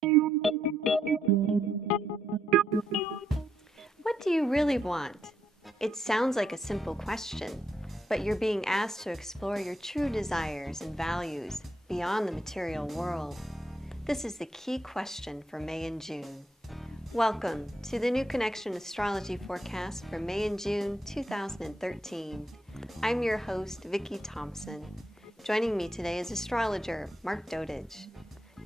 What do you really want? It sounds like a simple question, but you're being asked to explore your true desires and values beyond the material world. This is the key question for May and June. Welcome to the new Connection Astrology forecast for May and June 2013. I'm your host, Vicki Thompson. Joining me today is astrologer Mark Dodich.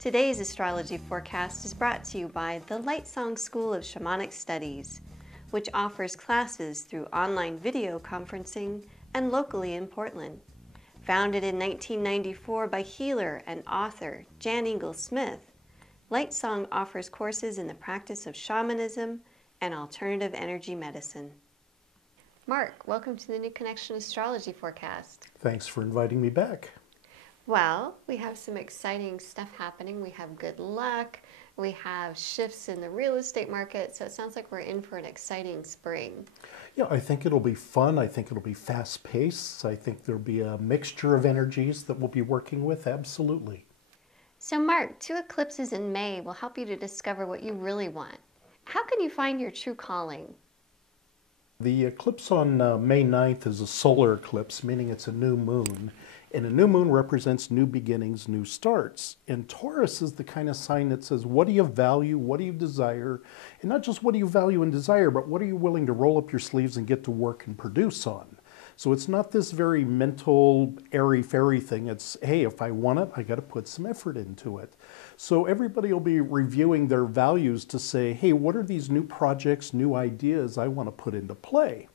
Today's astrology forecast is brought to you by the Lightsong School of Shamanic Studies, which offers classes through online video conferencing and locally in Portland. Founded in 1994 by healer and author Jan Ingalls Smith, Lightsong offers courses in the practice of shamanism and alternative energy medicine. Mark, welcome to the new Connection Astrology forecast. Thanks for inviting me back. Well, we have some exciting stuff happening. We have good luck. We have shifts in the real estate market. So it sounds like we're in for an exciting spring. Yeah, I think it'll be fun. I think it'll be fast-paced. I think there'll be a mixture of energies that we'll be working with, absolutely. So Mark, 2 eclipses in May will help you to discover what you really want. How can you find your true calling? The eclipse on May 9th is a solar eclipse, meaning it's a new moon. And a new moon represents new beginnings, new starts. And Taurus is the kind of sign that says, what do you value? What do you desire? And not just what do you value and desire, but what are you willing to roll up your sleeves and get to work and produce on? So it's not this very mental, airy-fairy thing. It's, hey, if I want it, I got to put some effort into it. So everybody will be reviewing their values to say, hey, what are these new projects, new ideas I want to put into play?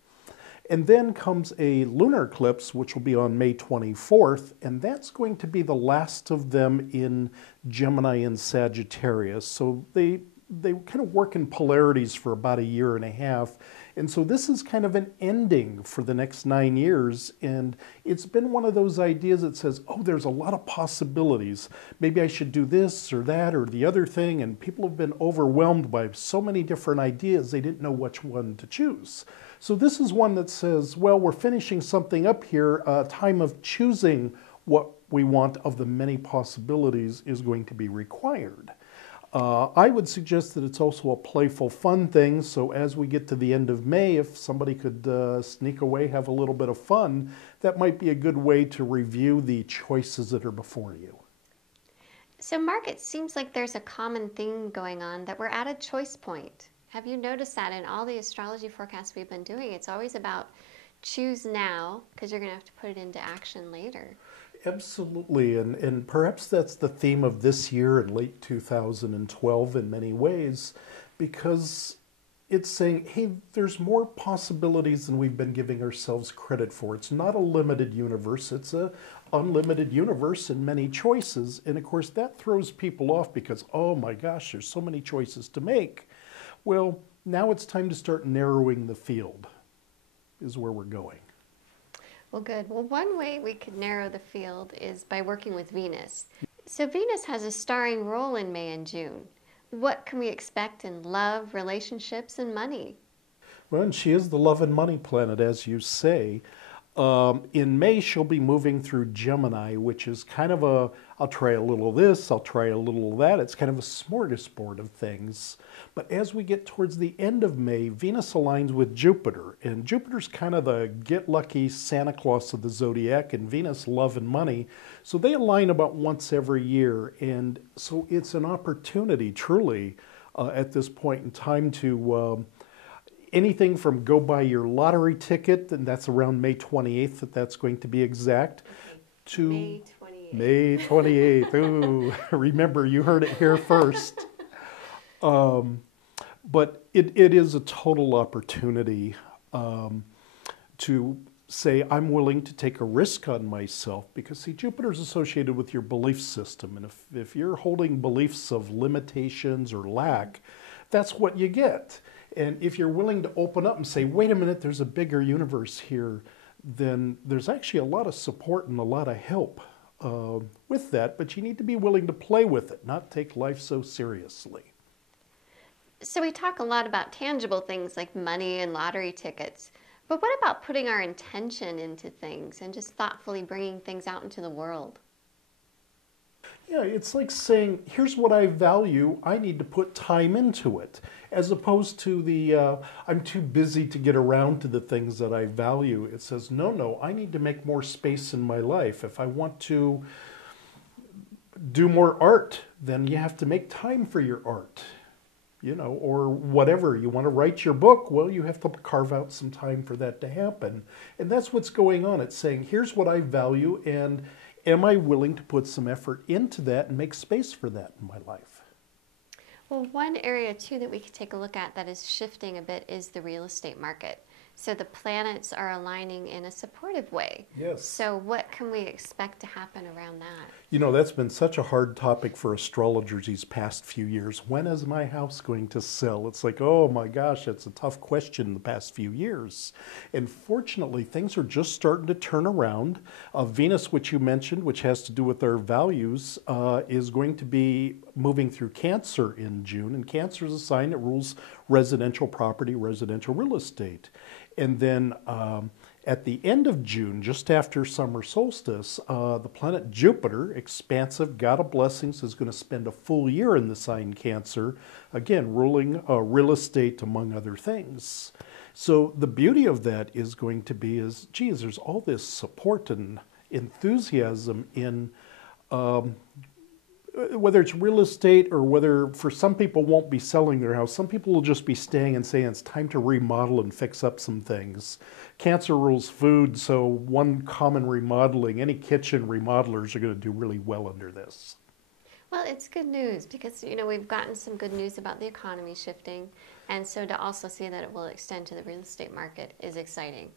And then comes a lunar eclipse, which will be on May 24th, and that's going to be the last of them in Gemini and Sagittarius. So they kind of work in polarities for about a year and a half. And so this is kind of an ending for the next 9 years. And it's been one of those ideas that says, oh, there's a lot of possibilities. Maybe I should do this or that or the other thing. And people have been overwhelmed by so many different ideas, they didn't know which one to choose. So this is one that says, well, we're finishing something up here. A time of choosing what we want of the many possibilities is going to be required. I would suggest that it's also a playful, fun thing. So as we get to the end of May, if somebody could sneak away, have a little bit of fun, that might be a good way to review the choices that are before you. So Mark, it seems like there's a common thing going on that we're at a choice point. Have you noticed that in all the astrology forecasts we've been doing? It's always about choose now because you're going to have to put it into action later. Absolutely, and perhaps that's the theme of this year in late 2012 in many ways, because it's saying, hey, there's more possibilities than we've been giving ourselves credit for. It's not a limited universe, it's an unlimited universe and many choices. And of course, that throws people off because, oh my gosh, there's so many choices to make. Well, now it's time to start narrowing the field, is where we're going. Well, good. Well, one way we could narrow the field is by working with Venus. So Venus has a starring role in May and June. What can we expect in love, relationships, and money? Well, and she is the love and money planet, as you say. In May, she'll be moving through Gemini, which is kind of a, I'll try a little of this, I'll try a little of that. It's kind of a smorgasbord of things. But as we get towards the end of May, Venus aligns with Jupiter. And Jupiter's kind of the get-lucky Santa Claus of the zodiac, and Venus, love and money. So they align about once every year. And so it's an opportunity, truly, at this point in time to... anything from go buy your lottery ticket, and that's around May 28th, that's going to be exact, to May 28th. May 28th. Ooh, remember, you heard it here first. But it is a total opportunity to say, I'm willing to take a risk on myself, because see, Jupiter's associated with your belief system, and if you're holding beliefs of limitations or lack, that's what you get. And if you're willing to open up and say, wait a minute, there's a bigger universe here, then there's actually a lot of support and a lot of help with that. But you need to be willing to play with it, not take life so seriously. So we talk a lot about tangible things like money and lottery tickets. But what about putting our intention into things and just thoughtfully bringing things out into the world? Yeah, it's like saying, here's what I value, I need to put time into it, as opposed to I'm too busy to get around to the things that I value. It says, no, no, I need to make more space in my life. If I want to do more art, then you have to make time for your art, or whatever. You want to write your book, well, you have to carve out some time for that to happen. And that's what's going on. It's saying, here's what I value, and am I willing to put some effort into that and make space for that in my life? Well, one area too that we could take a look at that is shifting a bit is the real estate market. So the planets are aligning in a supportive way. Yes. So what can we expect to happen around that? That's been such a hard topic for astrologers these past few years. When is my house going to sell? It's like, oh my gosh, that's a tough question the past few years. And fortunately, things are just starting to turn around. Venus, which you mentioned, which has to do with our values, is going to be moving through Cancer in June. And Cancer is a sign that rules residential property, residential real estate. And then at the end of June, just after summer solstice, the planet Jupiter, expansive, God of blessings, is going to spend a full year in the sign Cancer, again, ruling real estate, among other things. So the beauty of that is going to be geez, there's all this support and enthusiasm in whether it's real estate or whether, for some people, won't be selling their house. Some people will just be staying and saying it's time to remodel and fix up some things. Cancer rules food, so one common remodeling, any kitchen remodelers are going to do really well under this. Well, it's good news because, we've gotten some good news about the economy shifting. And so to also see that it will extend to the real estate market is exciting.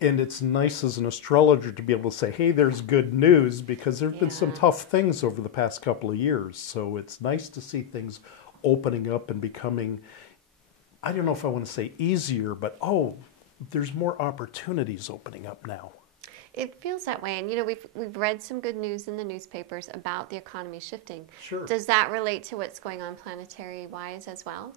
And it's nice as an astrologer to be able to say, hey, there's good news, because there have been some tough things over the past couple of years. So it's nice to see things opening up and becoming, I don't know if I want to say easier, but there's more opportunities opening up now. It feels that way. And, we've read some good news in the newspapers about the economy shifting. Sure. Does that relate to what's going on planetary-wise as well?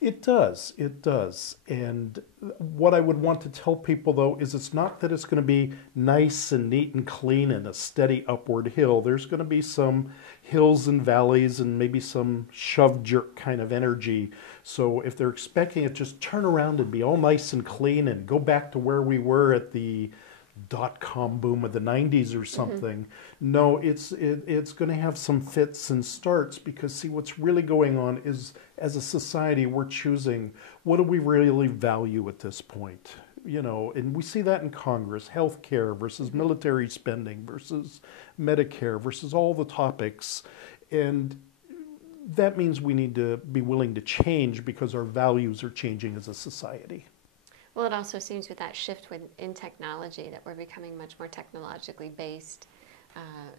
It does. It does. And what I would want to tell people, though, is it's not that it's going to be nice and neat and clean and a steady upward hill. There's going to be some hills and valleys and maybe some shove jerk kind of energy. So if they're expecting it, just turn around and be all nice and clean and go back to where we were at the dot-com boom of the 90s or something. Mm-hmm. No, it's going to have some fits and starts, because see, what's really going on is, as a society, we're choosing what do we really value at this point. And we see that in Congress: healthcare versus military spending versus Medicare versus all the topics. And that means we need to be willing to change because our values are changing as a society. Well, it also seems with that shift in technology that we're becoming much more technologically based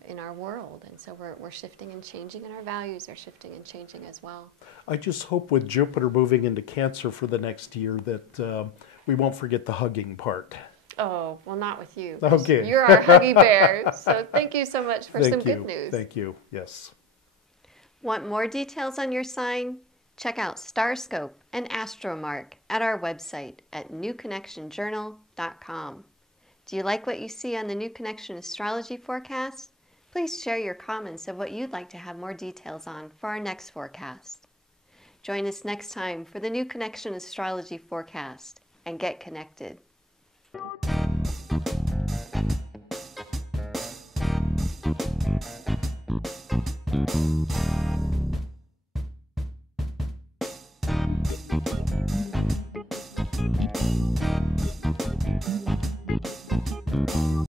in our world. And so we're shifting and changing, and our values are shifting and changing as well. I just hope with Jupiter moving into Cancer for the next year that we won't forget the hugging part. Oh, well, not with you. Okay. You're our huggy bear. So thank you so much for some good news. Thank you. Yes. Want more details on your sign? Check out Starscope and Astromark at our website at newconnectionjournal.com. Do you like what you see on the New Connection Astrology forecast? Please share your comments of what you'd like to have more details on for our next forecast. Join us next time for the New Connection Astrology forecast and get connected.